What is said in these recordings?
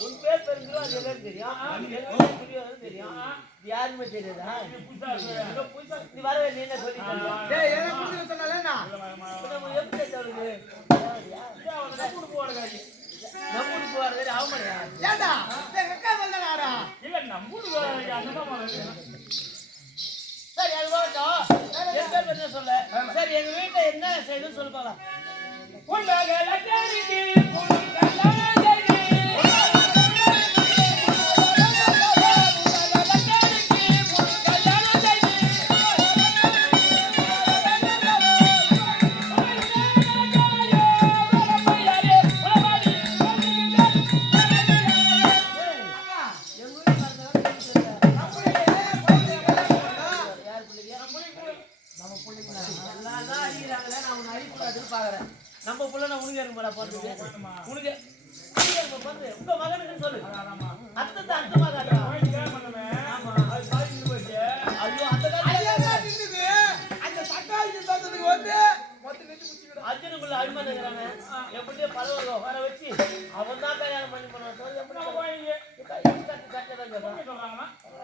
உன் பேர் தெரிஞ்சோ அது எல்லாரும் தெரியும் புரியாது தெரியும் யாருமே தெரியாதா நீ வரவே நீ என்ன சொல்லி எப்படி அவருக்கு நம்மளுக்கு போறது அவமரியா ஏண்டா? அக்கா வந்தாடா சரி அது போகட்டும் என் பேர் என்ன சொல்ல? சரி எங்க வீட்டுல என்ன செய்யணும்னு சொல்லு பாக்கலாம் எங்க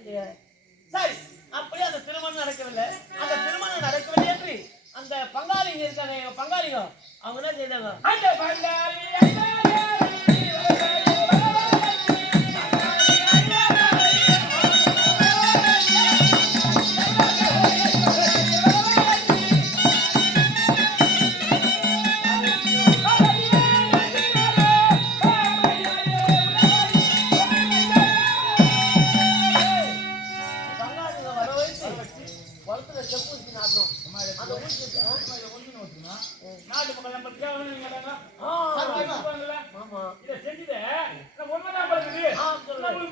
பரவாயில்லையே. சரி அப்படியே அந்த திருமணம் நடக்கவில்லை. அந்த திருமணம் நடக்கவில்லை என்று அந்த பங்காளிங்க இருக்காங்க எங்க பங்காளிங்க அவங்க என்ன செய்தாங்க? அந்த பங்காளி.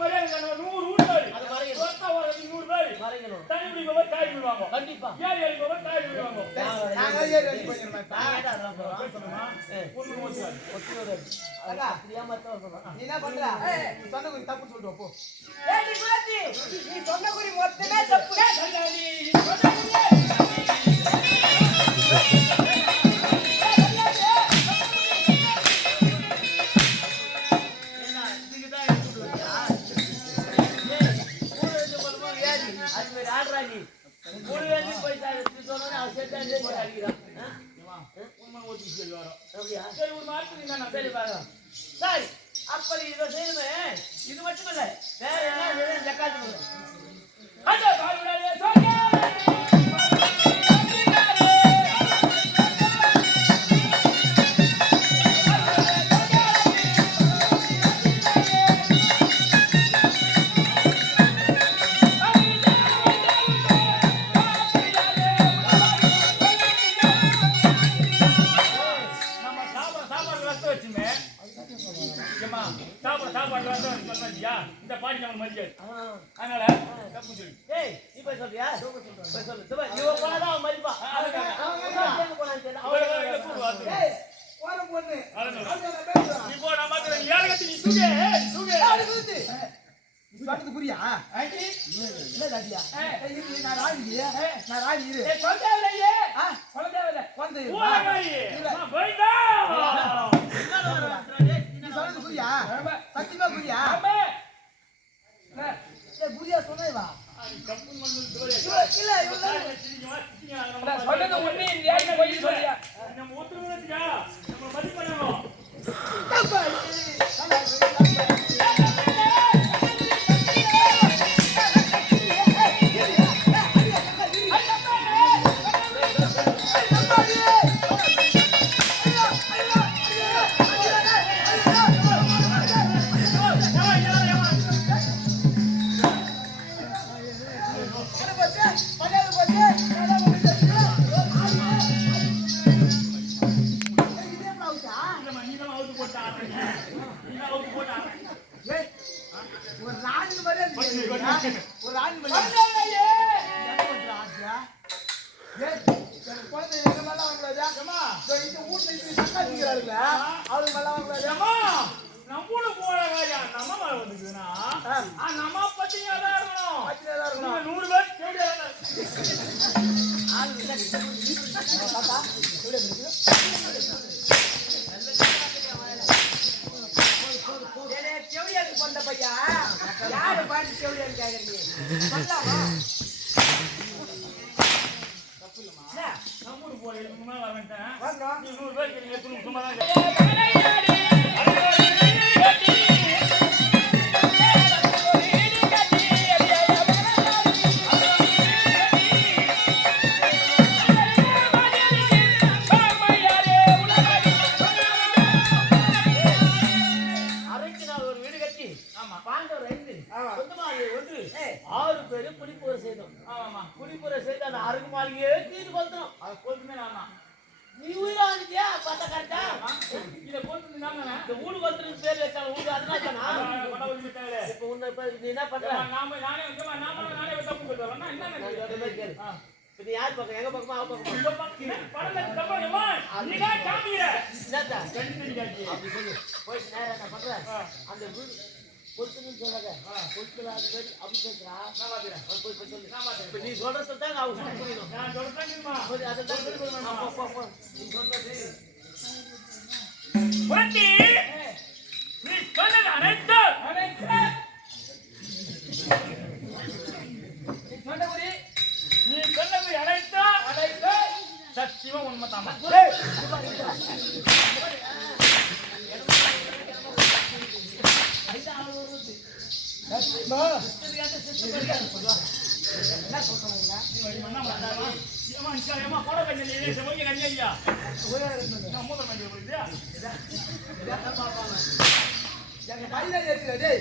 மரியாதை நம்ம நூறு வீடு பேர் அது மறைக்கணும் சொத்தா ஒரு நூறு பேர் மறைக்கணும் தண்ணி குடிப்பவர் காய் விடுவாங்க. கண்டிப்பா. ஏரி அடிப்பவர் காய் விடுவாங்க. நாங்க ஏறி ஒண்ணு. ஒத்தி. நீ என்ன பண்ற? நீ சொன்ன குறி தப்பு சொல்லிட்டு வா, போ நீ சொன்ன குறி மொத்தமே தப்பு. சரி அப்படி இதை செய்யுமே இது மட்டுமல்ல வேற என்ன? செய்யணும் ஜக்காத்து சொன்னா வா. ஆ, நீ தப்புன்னு வந்து தோழி. இவ- இல்ல, இவ தான். சிரிக்கமா, சிரிக்கமா, நம்ம அதான் சொன்னது இந்த ஏழு பொய் சொல்லியா? நம்ம ஒத்துழைப்பு வச்சுக்கா. நம்ம மதிப்படணும். தப்பா, வரணும். நீ நூறு பேர் சும்மா தான் தேவையில்லை. இப்ப உன்னை இப்ப நீ என்ன பண்ற? நாம நானே ஏம்மா, நாம நானே தப்பு வரேன்னா, என்ன கேளு. நீ யார் பக்கம்? எங்க பக்கமா? அவ பக்கமா? இந்த பக்கம் என்ன படத்துல தப்பா ஏம்மா, நீ தான் காமிக்கிற. என்னத்தா? கண்டிப்பா காட்சி. அப்படி சொல்லு. போயிட்டு நேரா என்ன பண்ற? ஆ. அந்த வீடு பொறுத்துன்னு சொல்லாத. பொறுத்துல அது பேர் அப்படி பேசுறா. நான் பாத்துக்கிறேன். அவன் போய் போய் சொல்லு. நான் பாத்துக்கிறேன். இப்ப நீ சொல்றது தான் அவன் புரியணும். நான் சொல்றேன் கேளுமா. போய் அதை தான் சொல்லு. ஆ, போ, போ, போ. நீ புரட்சி, நீ சொன்னது அனைத்தும் சொன்னபடி நீ சொன்னது அனைத்தும் சத்தியமா உண்மைதாம்மா. ஏய், நீ டேய்.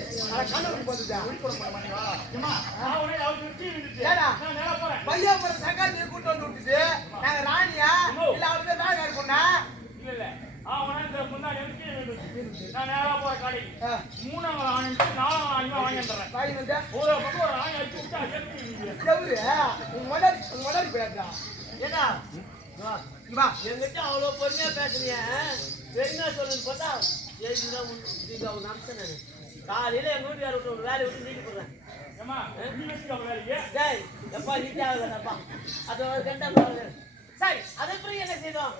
நான் ஏடா? பையன் கூட்டு வந்து நாங்க ராணியா இல்ல அவருக்கு தான் இருக்கும்னா இல்ல, இல்ல. ஆ, முன்னாடி நான் நேரா போறேன் கடைக்கு. ஆ, மூணாவது ஆணிட்டு நாலாவது ஆணிமா வாங்கி வந்துடுறேன். ஒரு பக்கம் ஒரு ஆணி அடிச்சு விட்டா ஏடா வா. வா என்கிட்ட அவ்வளோ பொறுமையா பேசுறீங்க பெருமையா சொல்லுன்னு பார்த்தா அவங்க அம்சம் நான் காலையில எங்க வீட்டுக்கார விட்டு ஒரு வேலையை விட்டு நீக்கி போடுறேன். டேய் எப்பா நீட்டே ஆகுதுப்பா. அது ஒரு கண்டா சரி அதை பிறகு என்ன செய்தோம்?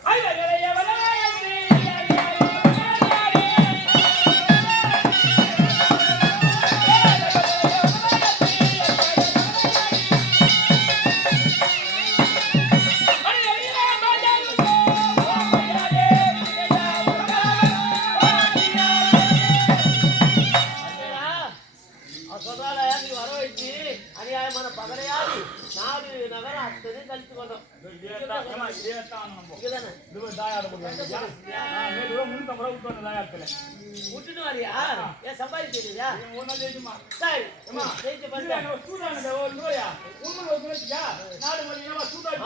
மாதிரி தெரியுதா? ஒன்னா ஜெயிக்குமா சரி அம்மா ஜெயிச்சு பார்த்தா சூடான ஒரு நோயா? உண்மையில ஒரு குறைச்சிக்கா நாலு மணி ஏமா சூடான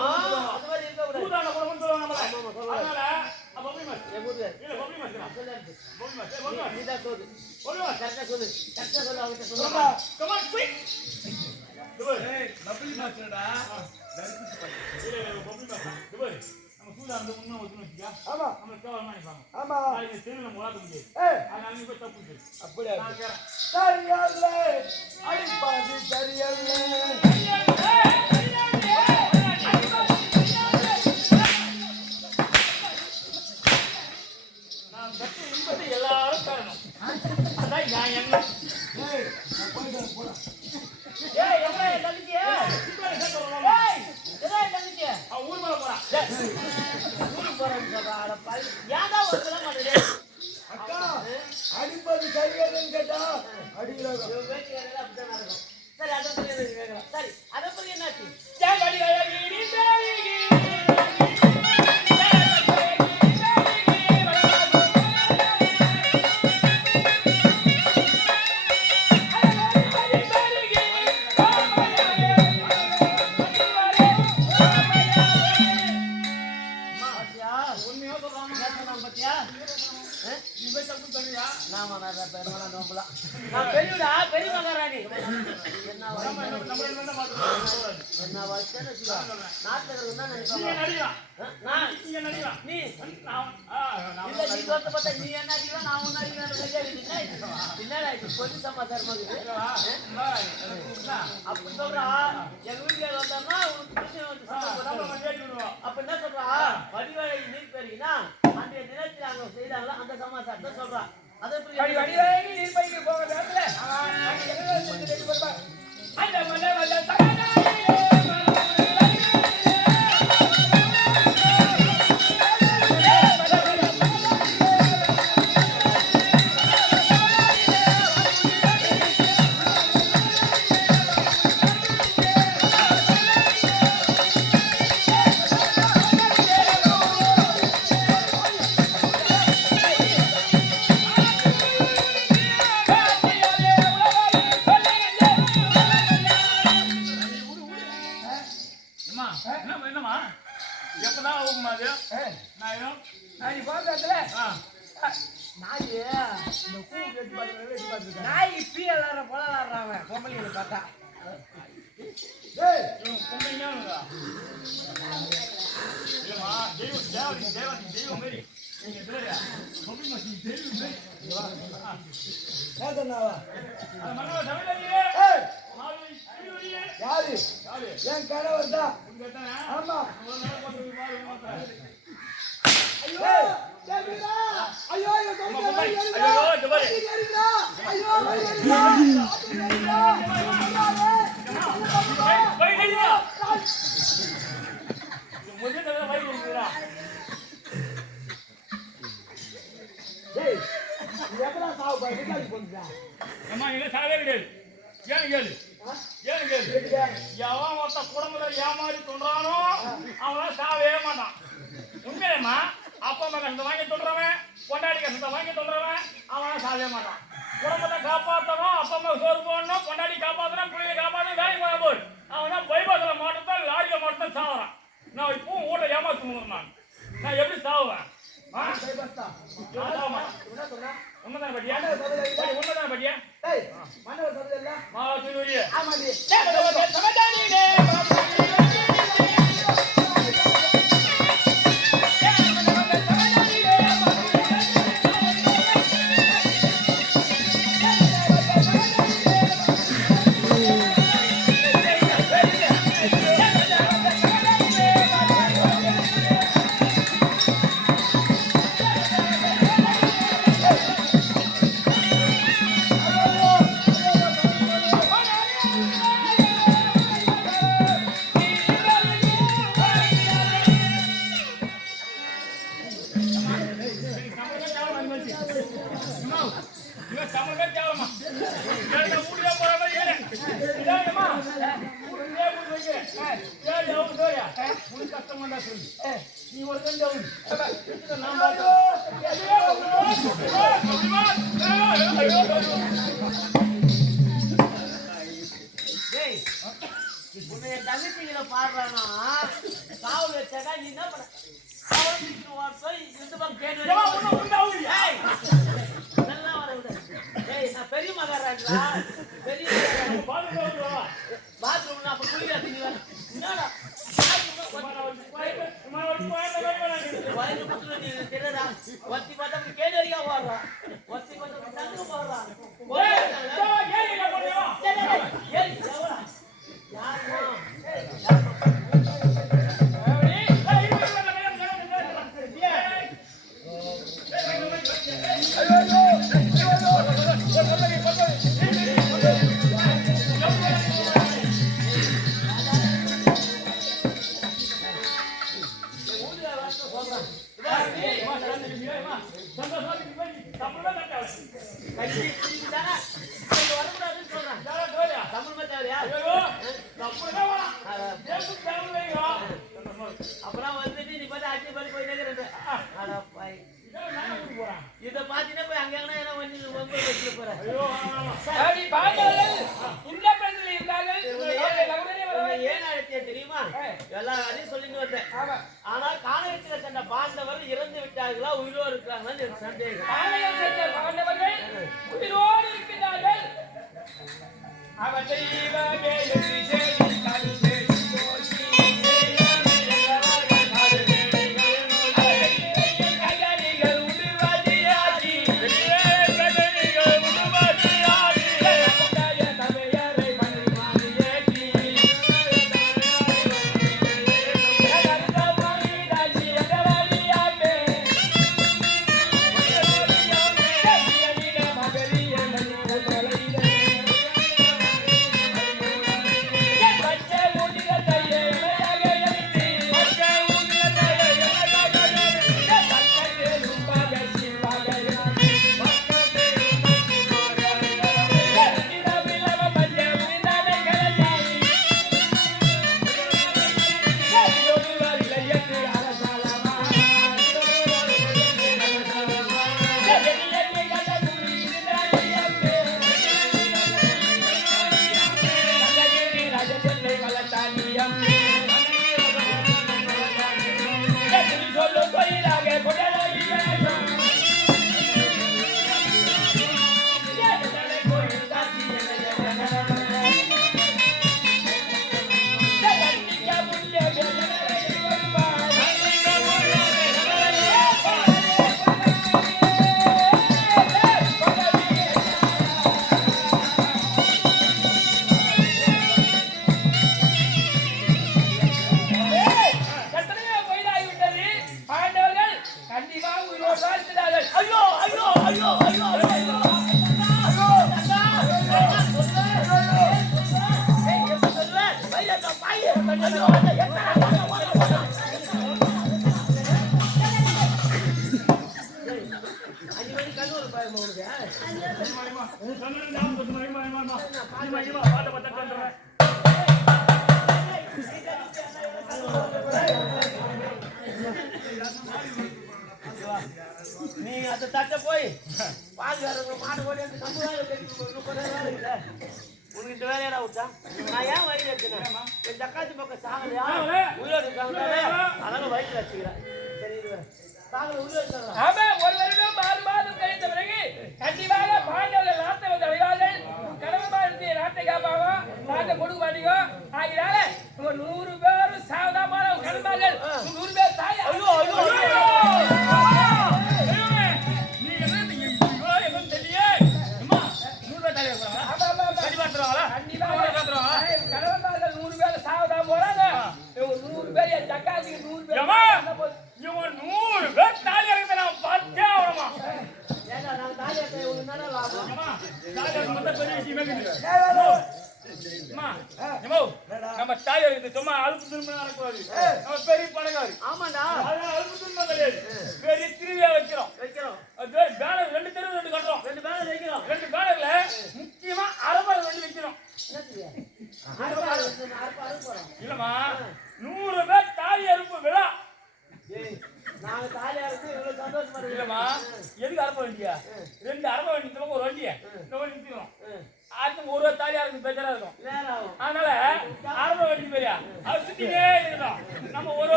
அது மாதிரி இருக்க கூடாது சூடான சொல்லுங்க சூதா வந்து முன்ன ஒத்துன்னு வச்சுக்க. ஆமா நம்மளுக்கு தேவைன்னா நினைப்பாங்க. ஆமா நாளைக்கு தெருவுல நம்ம வளர்க்க முடியாது. அதனால நீ போய் தப்பு செய். அப்படியா. சரியல்ல அடிப்பாது சரியல்ல எல்லாரும் தரணும். அதான் நான் என்ன நோம்பலாம். நான் பெரியடா பெரிய மகாராணி என்ன வச்சுக்கோ நாட்டுல தான் நான் நீங்க நடிக்கலாம். நீ நான்? ஆ, நான் இல்ல நீ தோத்த பார்த்தா நீ என்ன அடிக்கலாம் நான் ஒன்னு அடிக்கலாம் என்னடா? இது பொது சமாச்சாரமா. அப்படி சொல்றா எங்க வீட்டுல வந்தாருன்னா உனக்கு பிரச்சனை வந்து ஆ, சண்டை நம்ம போடுறாங்க. கேட்டு விடுவோம். அப்ப என்ன சொல்றா? வடிவேலை நீர் பெருகினா அன்றைய தினத்தில் அங்க செய்தாங்களா? அந்த சமாச்சாரத்தை சொல்றா. புரிய வடிவேலி நீர்பைக்கு போகிற நேரத்துல. அந்த மலை வந்த திருவடியே. யாரு? என் கணவர் தான்? ஆமா ஐயோ ஐயோ. ஐயோ ஐயோ. ஐயோ தெரியுமா? இந்த முதல் தடவை வை தெரியுதுடா. டேய் இது எப்படா சாவு பாரு பின்னாடி போடுறா அம்மா, நீங்க சாவே கிடையாது. ஏன்னு கேளு. ஏன்னு கேளு. எவன் ஒருத்தன் குடும்பத்தில் ஏமாறி தொன்றானோ அவன் சாவே மாட்டான் உண்மையம்மா அப்பா அம்மா கஷ்டத்தை வாங்கி தொடுறவன் கொண்டாடி கஷ்டத்தை வாங்கி தொடுறவன் அவன் சாவே மாட்டான் குடும்பத்தை காப்பாற்றணும் அப்பா அம்மா சோறு போடணும் பொண்டாடி காப்பாற்றணும் பிள்ளைய காப்பாற்றணும் வேலைக்கு போக போடு அவன் பைபாஸில் மாட்டத்தான் லாரியில் மாட்டத்தான் சாவறான் நான் இப்பவும் ஊட்ட ஏமாத்து நான் நான் எப்படி சாவுவேன் ஆ? கைபஸ்தா நான் சாவ மன்னவர் சபையில இல்ல உண்மைதானே தெரியாதா ஒத்தி பார்த்தா கேடு வரைக்கும் போடுறான் ஒத்தி பார்த்தா போடுறான் அப்புறம் வந்துட்டு நீ பார்த்தா அச்சு பாரு போய் இத பாத்தீங்கன்னா போய் அங்க என்ன பண்ணி போறேன் ஏன் அழைத்திய தெரியுமா? எல்லாரையும் சொல்லிட்டு வந்தேன். ஆனா காண வச்சுல சென்ற பாண்டவர் இறந்து விட்டார்களா? உயிரோ இருக்கிறாங்களான்னு சந்தேகம்.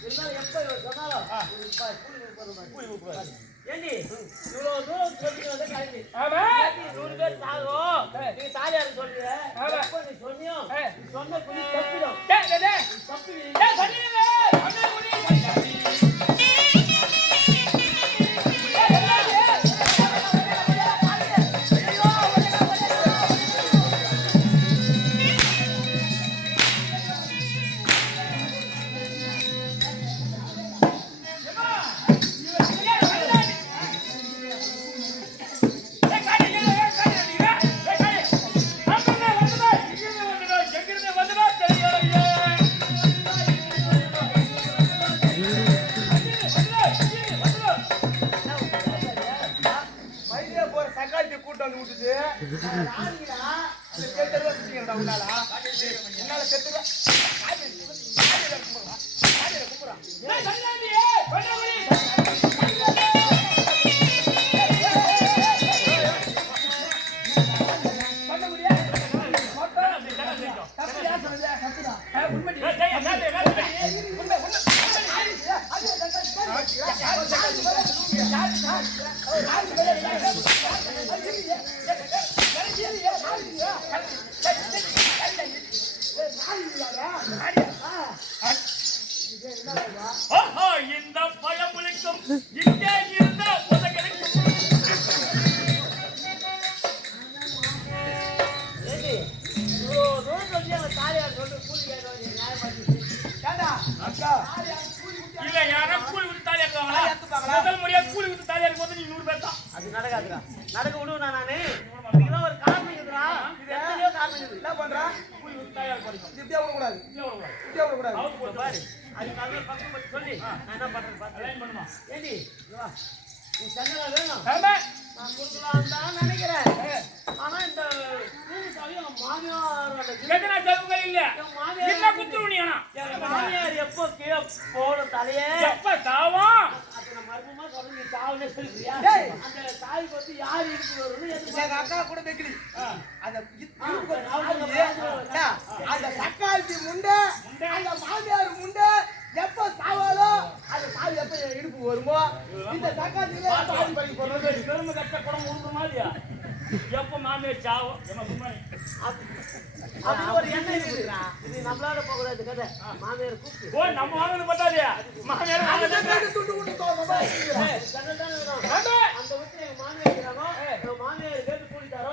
இருந்தாலும் எப்ப இவர் சொன்னாலும் கூலி கொடுக்கணும் பாரு. கூலி கொடுக்குறாரு ஏண்டி இவ்வளவு தூரம் சொல்லி வந்து கிளம்பி ஆமா ஏண்டி, நூறு பேர் சாகும் நீ தாலியார் சொல்றீங்க ஆமா. எப்ப நீ சொன்னியோ ஏ. நீ சொன்ன தப்பிடும் டேய் 回来了啊。இந்த பழமுழிக்கும் இங்கே எப்போ கீழே போடும் தலையே? எப்ப அது நான் மர்மமா சொல்றேன் நீ சொல்றியா? டேய். அந்த தாய் பத்தி யார் இருக்கு வரும்னு எங்க அக்கா கூட வைக்கலி அந்த அந்த சக்காத்தி முண்டை அந்த மாமியார் முண்டை எப்ப சாவாலோ அந்த சாவி எப்ப இடுப்பு வருமோ? இந்த பெருமை கட்ட குடம் உருண்டு மாதிரியா எப்ப மாமியார் சாவும் அப்படி ஒரு எண்ணம் இருக்குதுடா நம்மளால போக கூடாது கதை மாமியார் கூப்பிட்டு நம்ம வாங்கணும் பத்தாதியா மாமியார் துண்டு அந்த வீட்டுல எங்க மாமியார் இருக்கிறானோ மாமியார் கேட்டு கூட்டிட்டாரோ